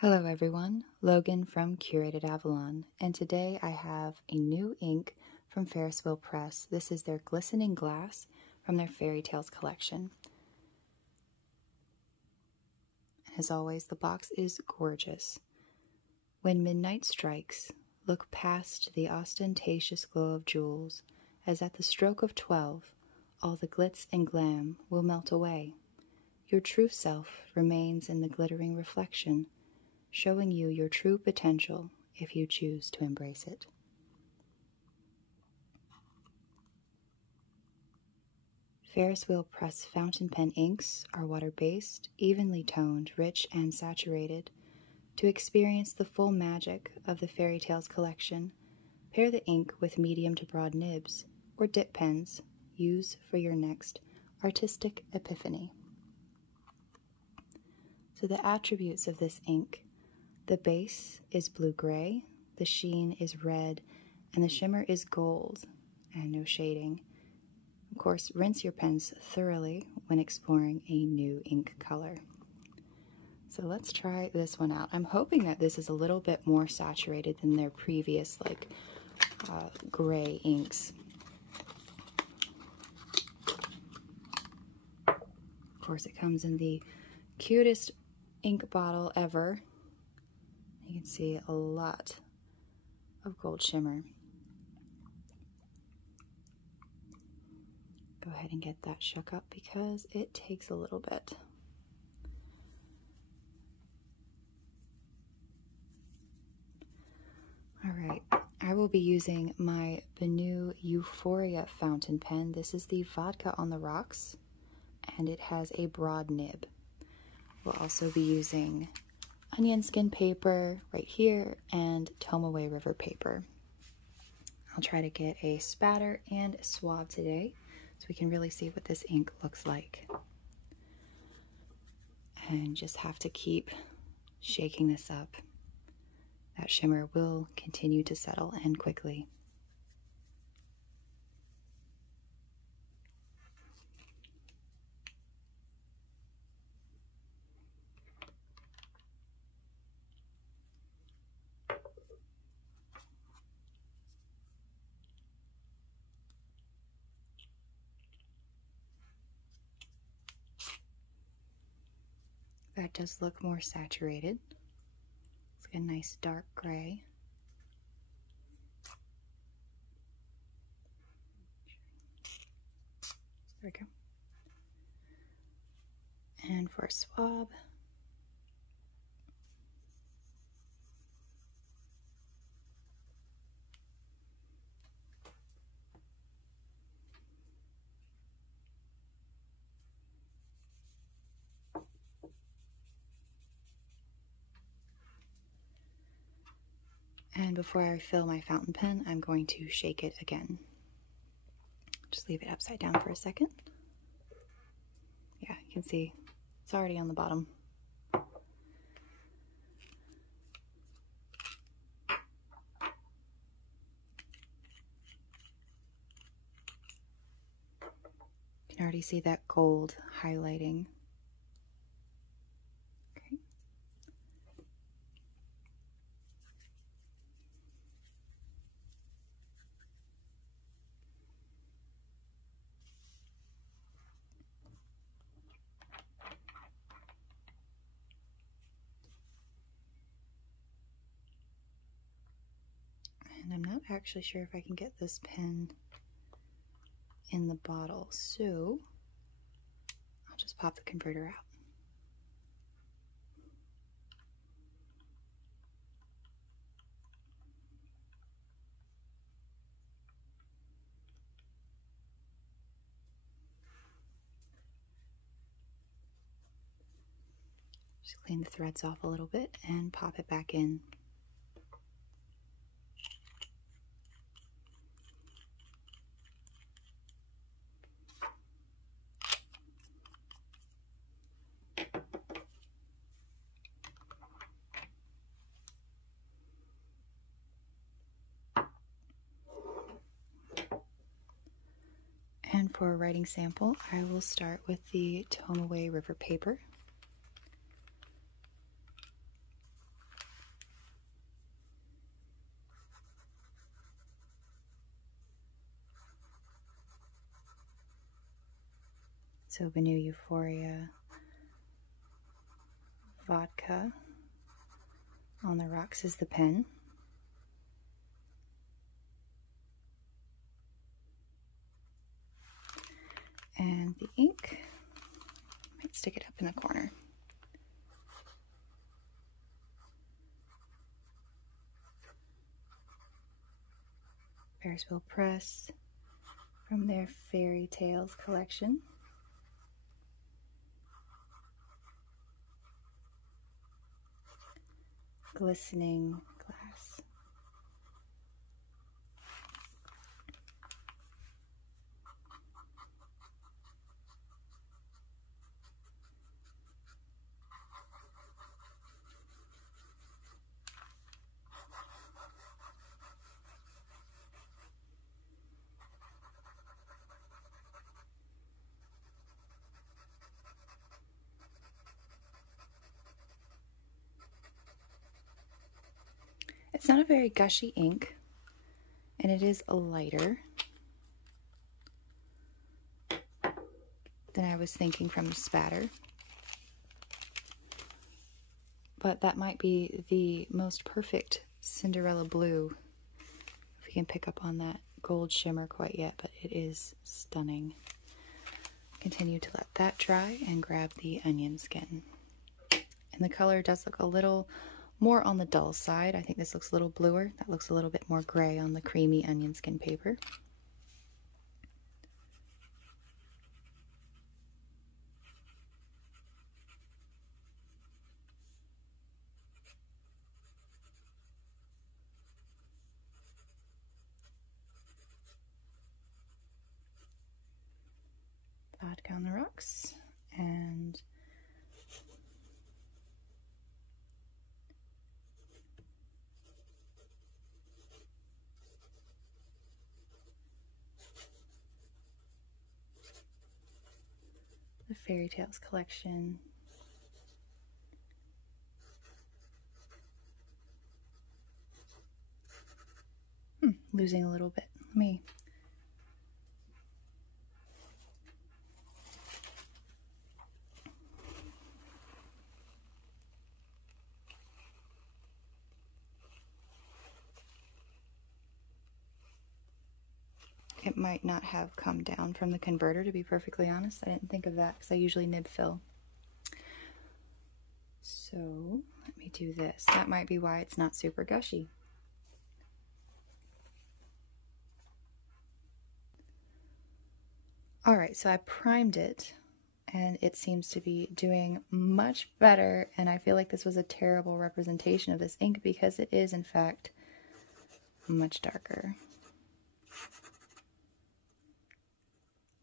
Hello everyone, Logan from Curated Avalon, and today I have a new ink from Ferris Wheel Press. This is their Glistening Glass from their FerriTales collection. As always, the box is gorgeous. When midnight strikes, look past the ostentatious glow of jewels, as at the stroke of 12, all the glitz and glam will melt away. Your true self remains in the glittering reflection, showing you your true potential if you choose to embrace it. Ferris Wheel Press fountain pen inks are water-based, evenly toned, rich, and saturated. To experience the full magic of the FerriTales collection, pair the ink with medium to broad nibs or dip pens. Use for your next artistic epiphany. So the attributes of this ink: the base is blue-gray, the sheen is red, and the shimmer is gold, and no shading. Of course, rinse your pens thoroughly when exploring a new ink color. So let's try this one out. I'm hoping that this is a little bit more saturated than their previous, gray inks. Of course, it comes in the cutest ink bottle ever. You can see a lot of gold shimmer. Go ahead and get that shook up because it takes a little bit. All right, I will be using my Benu Euphoria fountain pen. This is the Vodka on the Rocks, and it has a broad nib. We'll also be using onion skin paper right here and Tomaway River paper. I'll try to get a spatter and a swab today so we can really see what this ink looks like. And just have to keep shaking this up. That shimmer will continue to settle and quickly. That does look more saturated. It's like a nice dark gray. There we go. And for a swab, and before I fill my fountain pen, I'm going to shake it again. Just leave it upside down for a second. Yeah, you can see it's already on the bottom. You can already see that gold highlighting. Okay. And I'm not actually sure if I can get this pen in the bottle, so I'll just pop the converter out. Just clean the threads off a little bit and pop it back in. And for a writing sample, I will start with the Tomaway River paper. So Benu Euphoria Vodka. On the Rocks is the pen. And the ink, might stick it up in the corner. Ferris Wheel Press from their FerriTales collection. Glistening Glass. It's not a very gushy ink, and it is lighter than I was thinking from the spatter. But that might be the most perfect Cinderella blue, if we can pick up on that gold shimmer quite yet, but it is stunning. Continue to let that dry and grab the onion skin. And the color does look a little more on the dull side. I think this looks a little bluer. That looks a little bit more gray on the creamy onion skin paper. Vodka on the Rocks and the FerriTales collection. Losing a little bit. Let me it might not have come down from the converter, to be perfectly honest. I didn't think of that because I usually nib fill. So let me do this. That might be why it's not super gushy. Alright, so I primed it and it seems to be doing much better, and I feel like this was a terrible representation of this ink because it is in fact much darker.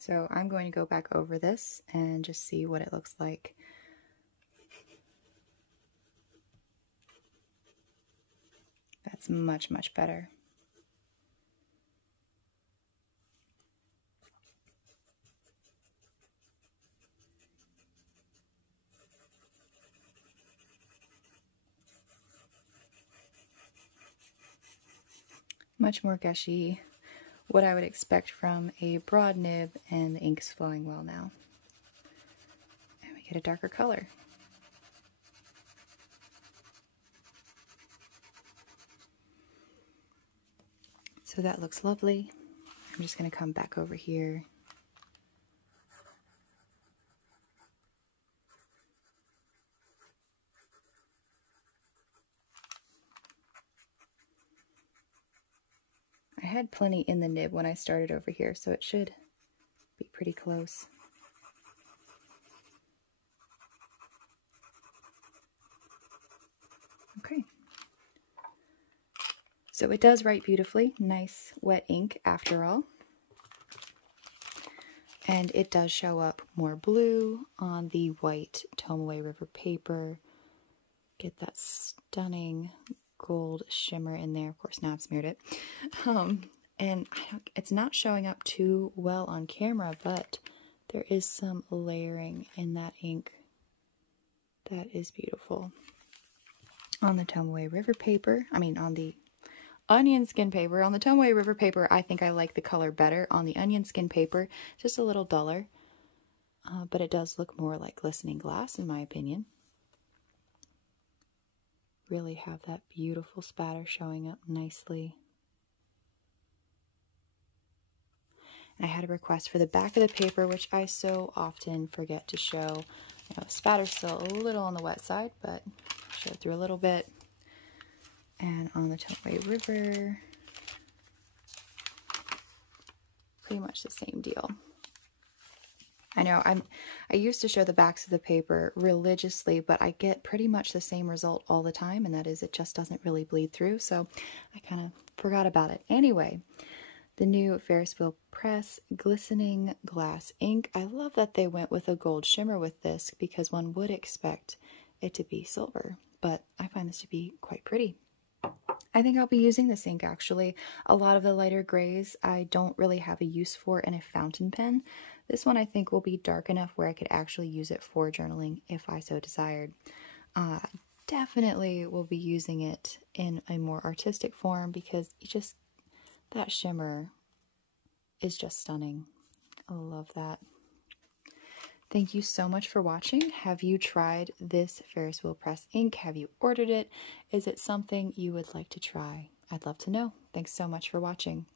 So I'm going to go back over this and just see what it looks like. That's much, much better. Much more gushy, what I would expect from a broad nib, and the ink's flowing well now. And we get a darker color. So that looks lovely. I'm just going to come back over here. I had plenty in the nib when I started over here, so it should be pretty close. Okay. So it does write beautifully. Nice wet ink after all. And it does show up more blue on the white Tomaway River paper. Get that stunning gold shimmer in there. Of course, now I've smeared it. And it's not showing up too well on camera, but there is some layering in that ink that is beautiful. On the Tomaway River paper, on the onion skin paper. On the Tomaway River paper, I think I like the color better. On the onion skin paper, just a little duller. but it does look more like glistening glass in my opinion. Really have that beautiful spatter showing up nicely. And I had a request for the back of the paper, which I so often forget to show. You know, spatter's still a little on the wet side, but show through a little bit. And on the Toneway River, pretty much the same deal. I know I used to show the backs of the paper religiously, but I get pretty much the same result all the time, and that is it just doesn't really bleed through, so I kind of forgot about it. Anyway, the new Ferris Wheel Press Glistening Glass ink. I love that they went with a gold shimmer with this because one would expect it to be silver, but I find this to be quite pretty. I think I'll be using this ink actually. A lot of the lighter grays I don't really have a use for in a fountain pen. This one I think will be dark enough where I could actually use it for journaling if I so desired. Definitely will be using it in a more artistic form because that shimmer is just stunning. I love that. Thank you so much for watching. Have you tried this Ferris Wheel Press ink? Have you ordered it? Is it something you would like to try? I'd love to know. Thanks so much for watching.